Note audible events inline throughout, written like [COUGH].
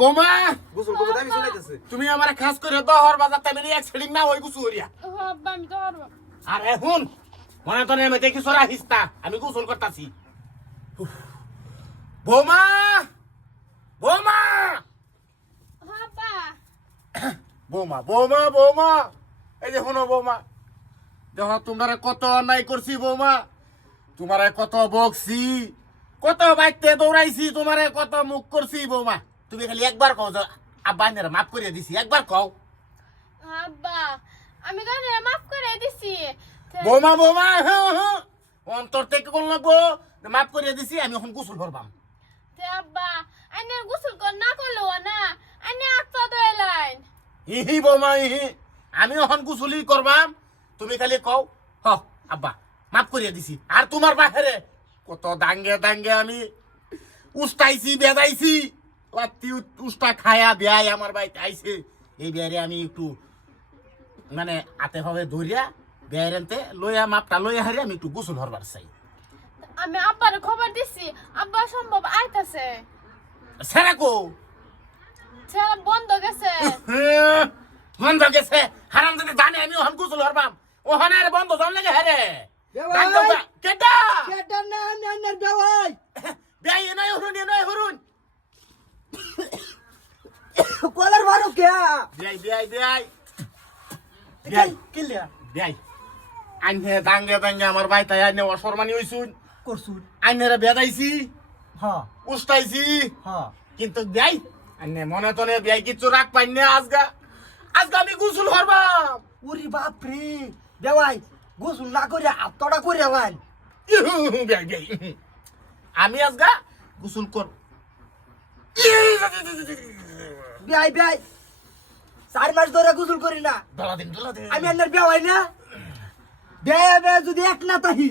বোমা! গোসল চলাইতেছে তুমি আমার খাস করে দহর বাজার তাই অ্যাক্সিডেন্ট না ওই গুছু হরিয়া আমি তো আর এখন মনে তো নেমে দেখি সরা হিস্তা আমি গোসল করতাছি। বোমা! বোমা! বৌমা বৌমা বৌমা! এই যে শোনো বৌমা। দেখো তোমারে কত অন্যায় করছি বৌমা। তোমারে কত বকছি কত বাইতে দৌড়াইছি তোমারে কত মুখ করছি বৌমা। তুমি খালি একবার কও আব্বা আইনের মাফ করিয়ে দিছি। একবার কও। আব্বা আমি তো মাফ করে দিছি। বৌমা বৌমা হ্যাঁ হ্যাঁ। অন্তর থেকে কোন লাগবো? মাফ করিয়ে দিছি আমি এখন গোসল করবাম। তে আব্বা আইনে গোসল কর না করল না। আইনে আত্মা দইলাইন ইহি বৌমা ইহি। আমি এখন গুসলি করবাম। তুমি খালি কও হ আব্বা মাফ করিয়া দিছি। আর তোমার বাহিরে কত দাঙ্গে দাঙ্গে আমি উস্তাইছি বেদাইছি লাত্তি খায়া বেয়াই আমার বাড়িতে আইছে। এই বেয়ারে আমি একটু মানে হাতে ভাবে ধরিয়া বেয়ারেনতে লইয়া মাপটা লইয়া হারি আমি একটু গোসল হরবার চাই। আমি আব্বার খবর দিছি আব্বা সম্ভব আইতাছে। সেরা কো বন্ধ গেছে। [LAUGHS] বন্ধ গেছে? হারাম যদি জানে আমি ওখান গোসল হরবাম ওখানে আর বন্ধ জান লাগে হ্যাঁ বেওয়াই! কেটা কেটা না না না বেওয়াই! [LAUGHS] বেয়াই এনয় হরুন এনয় হরুন। কলার মারো কে বেয়াই বেয়াই বেয়াই কে কিলিয়া বেয়াই আইনে দাঙ্গে দাঙ্গে আমার বাইতাই আইনে অসরমানি হইছুন করছুন আইনেরা বেদাইছি হ্যাঁ উস্তাইছি হ্যাঁ কিন্তু বেয়াই আইনে মনে তনে বেয়াই কিচ্ছু রাখ পাই না আজগা আজগা আমি গোসল হরবাম উরি বাপ রে বেওয়াই গোসল না করে আত্মটা করে আলান বেয়াই বেয়াই আমি আজগা গোসল কর বেয়াই বেয়াই। চার মাস ধরে গোসল করি না। আমি আপনার বেওয়াই না। বেয়া বেয়া যদি এক না তাহি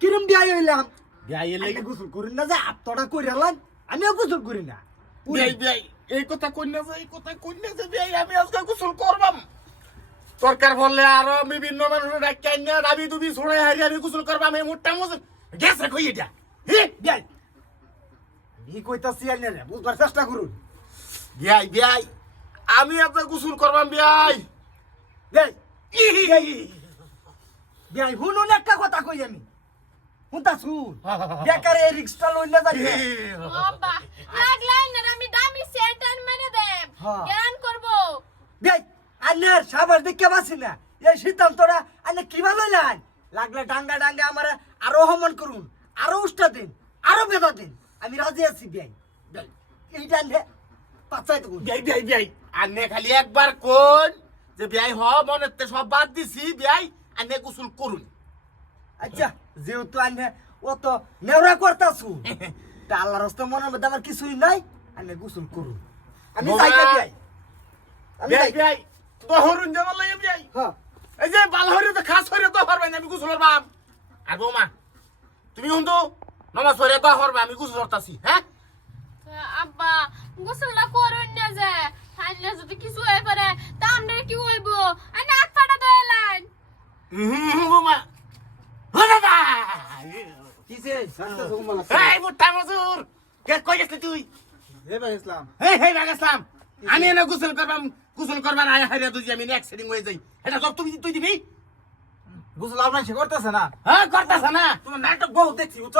কিরম বিয়াই হইলাম? বেয়াই এলে আগে গোসল করি না যে আত্মটা করে আলান আমিও গোসল করি না। বেয়াই বেয়াই। এই কথা কন্যা যে এই কথা কন্যা যে বেয়াই আমি আজকে গোসল করবাম। সরকার বললে আরও বিভিন্ন মানুষের ডাক্তার না দাবি দুবি ছড়াই হারি আমি গোসল করবাম এই মোটা মজা গেছে কই এটা? হে? বিয়াই। ই কইতাছি আইনে বুঝবার চেষ্টা করুন। বিয়াই বিয়াই। আমি আজকে গোসল করবাম বিয়াই। বেয়াই শুনুন একটা কথা কই আমি। শুনতা শুন। বেকার এই রিক্সটা লই না যাই আব্বা লাগলাই না আমি দামি সেন্টার মেরে দেব। হ্যাঁ। জ্ঞান করব? বেই আন্নার সাবার দেখে বাসি না। এই সিদ্ধান্তটা আন্না কি ভালো লাইন লাগলে ডাঙ্গা ডাঙ্গা আমার আরও হমন করুন আরও উষ্টা দিন আরও বেদা দিন। আমি রাজি আছি বিয়াই। বিয়াই এই ডান্ডে পাচাই তো বিয়াই বিয়াই বিয়াই। আনে খালি একবার কোন যে বিয়াই হ মনেতে সব বাদ দিছি বিয়াই আনে গোসল করুন। আচ্ছা যেহেতু আন্নে ও তো নেওরা করতাছু। [LAUGHS] তা আল্লাহর হস্তে মনের মধ্যে আমার কিছুই নাই আন্নে গোসল করুন। আমি। যাই বিয়াই আমি বিয়াই যাই বিয়াই তো হরুন লাগে বিয়াই। হ্যাঁ এই যে বাল হরে তো খাস হরে তো হরবেন আমি গোসল করবাম। আর বৌমা তুমি হুন্দু নমাজ হরে তো হরবে আমি গোসল করতাছি হ্যাঁ? গোসলটা করুন না যে। আইনে যদি কিছু হয়ে পড়ে তা আমরা কি হইব? আইনে আত্মাটা দইলাইন হুম, বৌমা ও দাদা কিসে এই মুঠা মজুর কে কই গেছিস তুই? হে ভাই ইসলাম। এই হেই বাগাসলাম আমি এনে গোসল করবাম গোসল করবার আয় হারিয়া তুই আমি অ্যাক্সিডেন্ট হয়ে যাই। এটা সব তুই তুই দিবি? গোসল আপনার সে করতেছে না? হ্যাঁ করতাছ না। তোমার নাটক বহু দেখছি বুঝছ?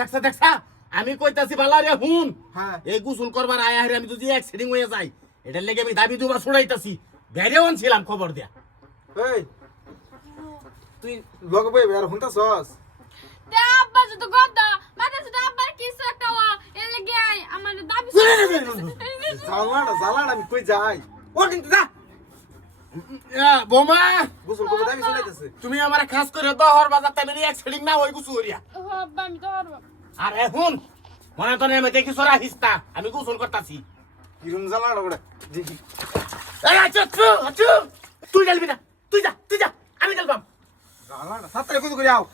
দেখছা দেখছা। আমি কইতাছি বালা রে হুন। হ্যাঁ। এই গোসল করবার আয়া হারিয়া আমি যদি অ্যাক্সিডেন্ট হয়ে যাই এটার লেগে আমি দাবি দুবার ছড়াইতাছি। বেড়েও ছিলাম খবর দিয়া। এই তুই লগে বই আর হুনতা সস তে আব্বা যদি গদ মাথা যদি আব্বার কিছু একটা হওয়া এর লাগে আমার দাবি জালাটা জালাটা আমি কই যাই? ও কিন্তু যা। বোমা। গোসল তুমি আমার খাস করে দহর বাজার তাই অ্যাক্সিডেন্ট না হই গুছু হরিয়া আব্বা আমি পারব আর এখন মনে তো নেমে দেখি সরা হিস্তা আমি গোসল করতাছি। কিরম জালাটা বড় দেখি। আচ্ছা আচ্ছা আচ্ছা তুই জ্বালবি না তুই যা তুই যা আমি জ্বালবাম। জালাটা সাতরে কত করে আও?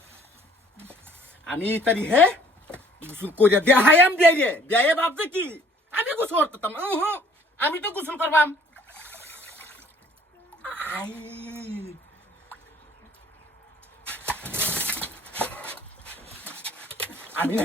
আমি তারি হে গোসল করিয়া দিয়া হায়াম বিয়াই রে বিয়াই ভাবছে কি? আমি গোসল করতাম আমি তো গোসল করবাম। আই। 아니다.